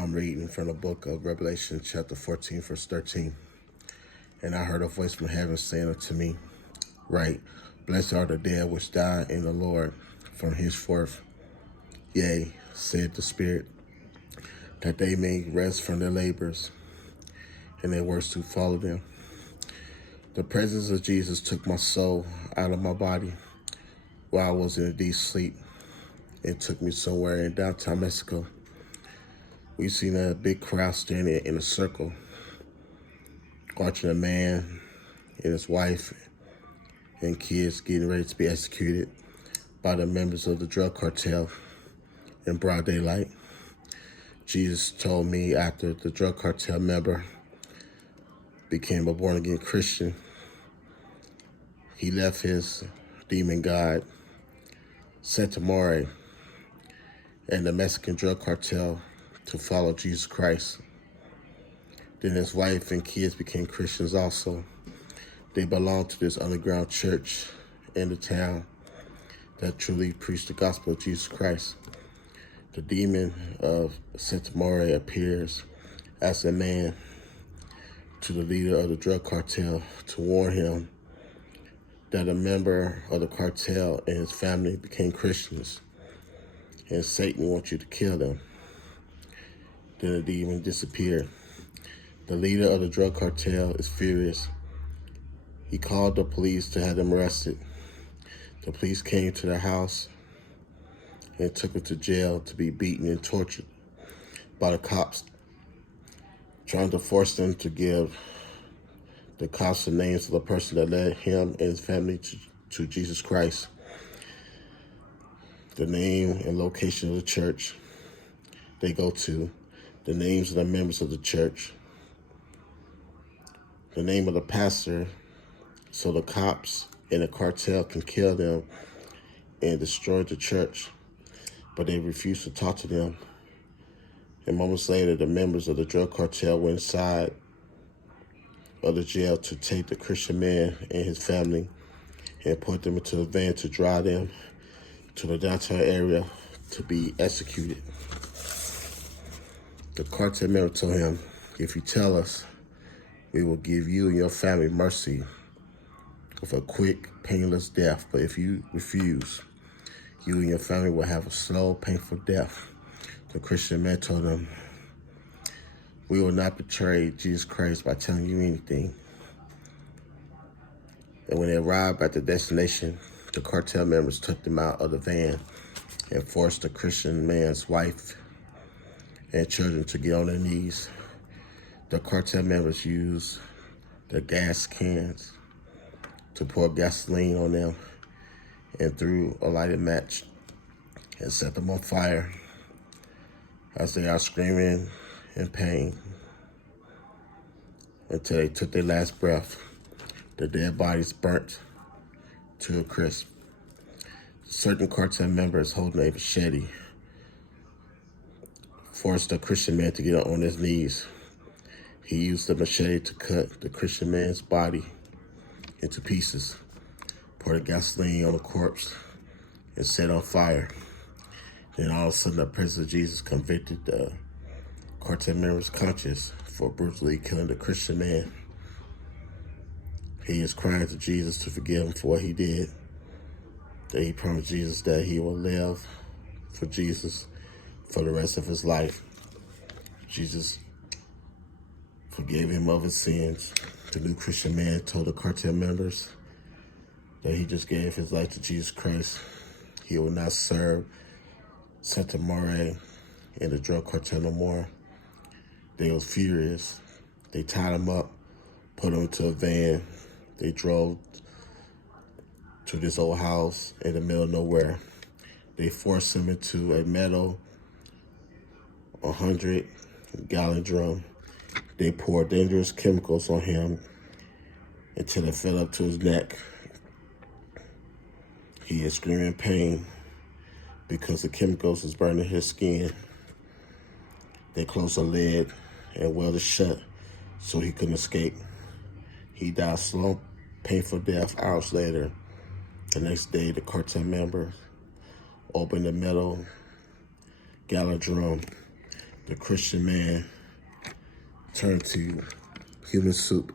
I'm reading from the book of Revelation, chapter 14, verse 13. And I heard a voice from heaven saying unto me, Write, blessed are the dead which die in the Lord from henceforth. Yea, said the Spirit, that they may rest from their labors, and their works to follow them. The presence of Jesus took my soul out of my body while I was in a deep sleep and took me somewhere in downtown Mexico. We seen a big crowd standing in a circle, watching a man and his wife and kids getting ready to be executed by the members of the drug cartel in broad daylight. Jesus told me after the drug cartel member became a born-again Christian, he left his demon god, Santa Maria, and the Mexican drug cartel to follow Jesus Christ. Then his wife and kids became Christians also. They belonged to this underground church in the town that truly preached the gospel of Jesus Christ. The demon of Santa Maria appears as a man to the leader of the drug cartel to warn him that a member of the cartel and his family became Christians, and Satan wants you to kill them. Then the demon disappeared. The leader of the drug cartel is furious. He called the police to have them arrested. The police came to their house and took him to jail to be beaten and tortured by the cops, trying to force them to give the cops the names of the person that led him and his family to Jesus Christ, the name and location of the church they go to, the names of the members of the church, the name of the pastor, so the cops and the cartel can kill them and destroy the church. But they refused to talk to them. And moments later, the members of the drug cartel went inside of the jail to take the Christian man and his family and put them into a van to drive them to the downtown area to be executed. The cartel member told him, if you tell us, we will give you and your family mercy with a quick, painless death. But if you refuse, you and your family will have a slow, painful death. The Christian man told him, we will not betray Jesus Christ by telling you anything. And when they arrived at the destination, the cartel members took them out of the van and forced the Christian man's wife and children to get on their knees. The cartel members used the gas cans to pour gasoline on them and threw a lighted match and set them on fire as they are screaming in pain until they took their last breath. The dead bodies burnt to a crisp. Certain cartel members holding a machete forced the Christian man to get on his knees. He used the machete to cut the Christian man's body into pieces, poured gasoline on the corpse, and set on fire. Then all of a sudden, the presence of Jesus convicted the cartel member's conscience for brutally killing the Christian man. He is crying to Jesus to forgive him for what he did. That he promised Jesus that he will live for Jesus for the rest of his life. Jesus forgave him of his sins. The new Christian man told the cartel members that he just gave his life to Jesus Christ. He will not serve Santa Maria and the drug cartel no more. They was furious. They tied him up, put him into a van. They drove to this old house in the middle of nowhere. They forced him into a metal 100-gallon drum. They poured dangerous chemicals on him until it fell up to his neck. He is screaming in pain because the chemicals is burning his skin. They closed the lid and welded it shut so he couldn't escape. He died a slow, painful death hours later. The next day, the cartel member opened the metal gallon drum. the Christian man turned to human soup.